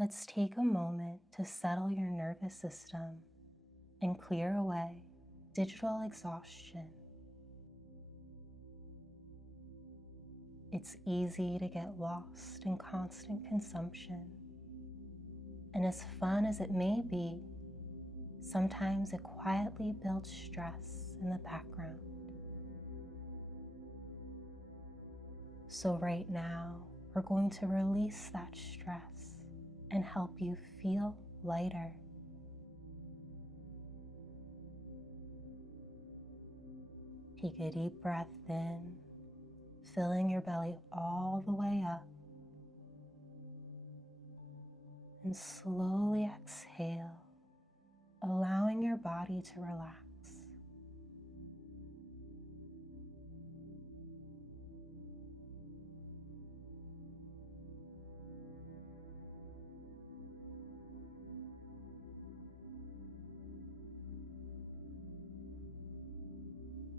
Let's take a moment to settle your nervous system and clear away digital exhaustion. It's easy to get lost in constant consumption, and as fun as it may be, sometimes it quietly builds stress in the background. So right now, we're going to release that stress and help you feel lighter. Take a deep breath in, filling your belly all the way up, and slowly exhale, allowing your body to relax.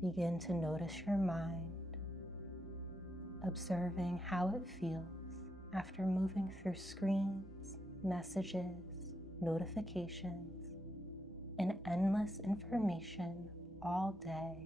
Begin to notice your mind, observing how it feels after moving through screens, messages, notifications, and endless information all day.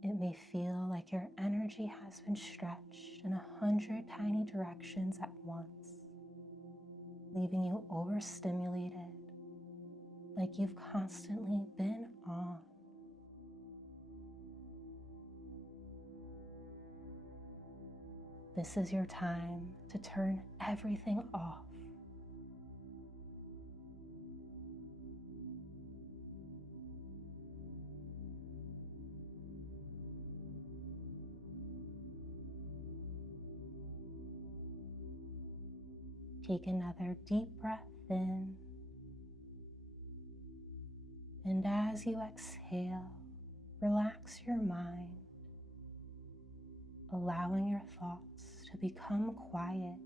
It may feel like your energy has been stretched in 100 tiny directions at once, leaving you overstimulated, like you've constantly been on. This is your time to turn everything off. Take another deep breath in, and as you exhale, relax your mind, allowing your thoughts to become quiet.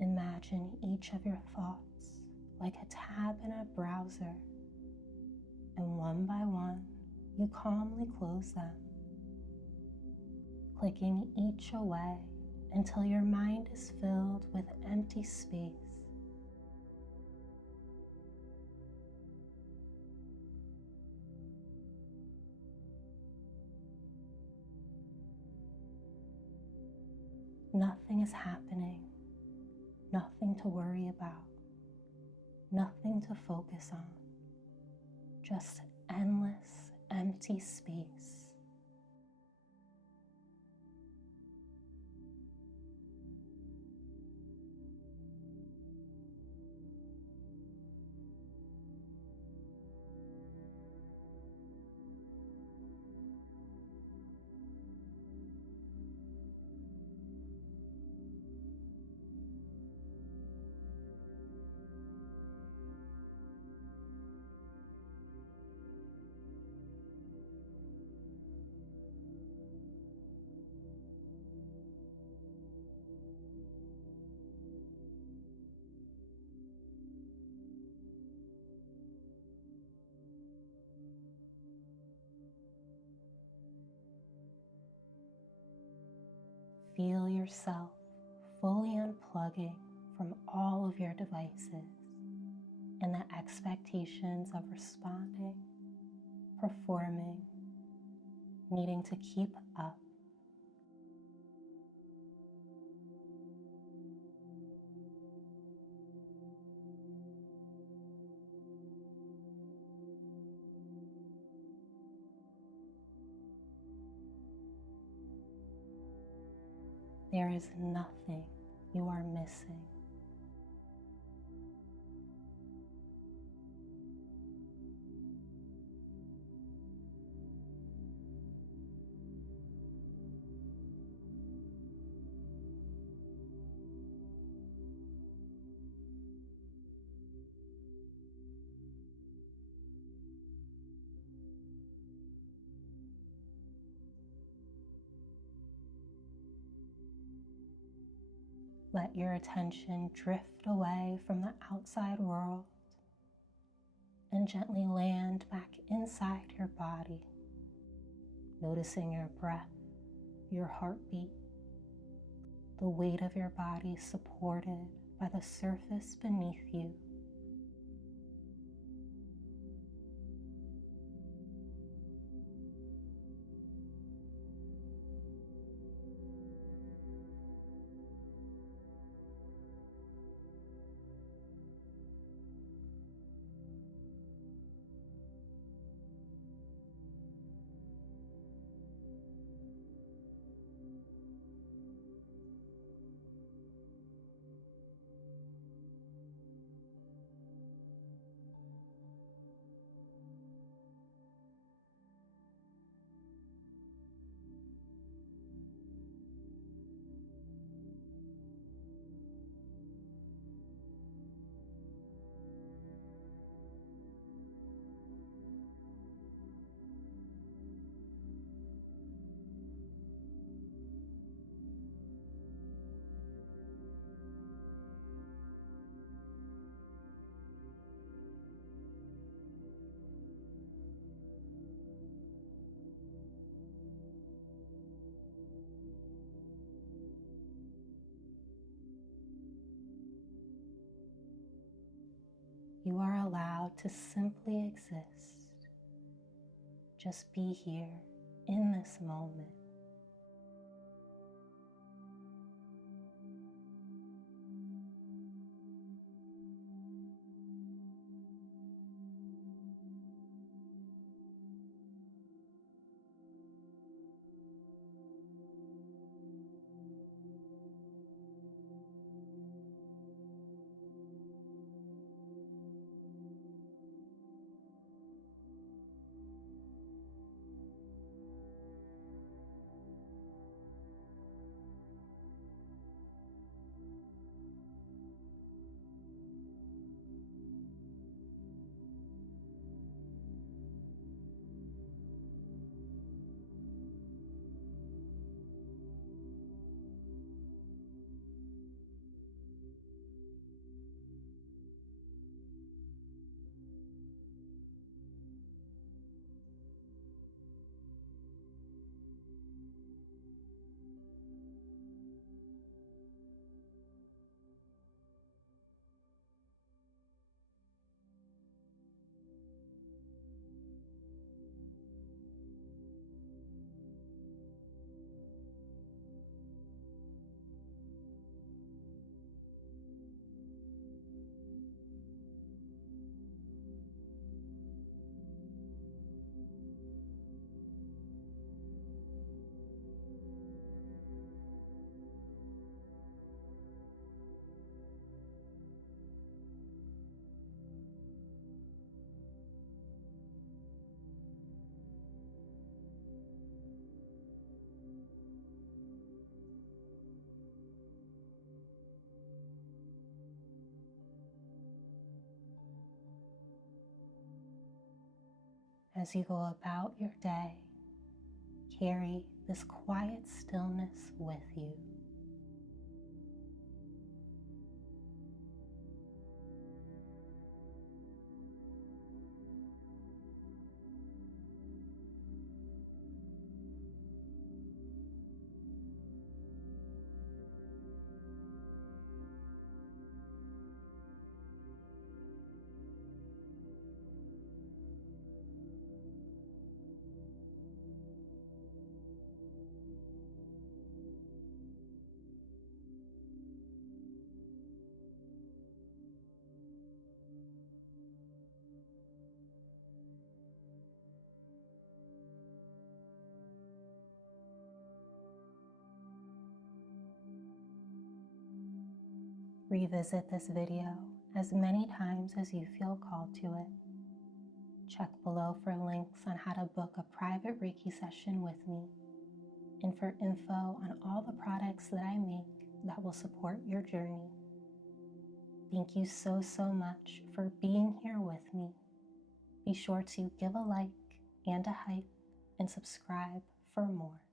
Imagine each of your thoughts like a tab in a browser, and one by one, you calmly close them, clicking each away until your mind is filled with empty space. Nothing is happening, nothing to worry about, nothing to focus on, just endless empty space. Feel yourself fully unplugging from all of your devices and the expectations of responding, performing, needing to keep up. There is nothing you are missing. Let your attention drift away from the outside world and gently land back inside your body, noticing your breath, your heartbeat, the weight of your body supported by the surface beneath you. You are allowed to simply exist. Just be here in this moment. As you go about your day, carry this quiet stillness with you. Revisit this video as many times as you feel called to it. Check below for links on how to book a private Reiki session with me and for info on all the products that I make that will support your journey. Thank you so much for being here with me. Be sure to give a like and a hype and subscribe for more.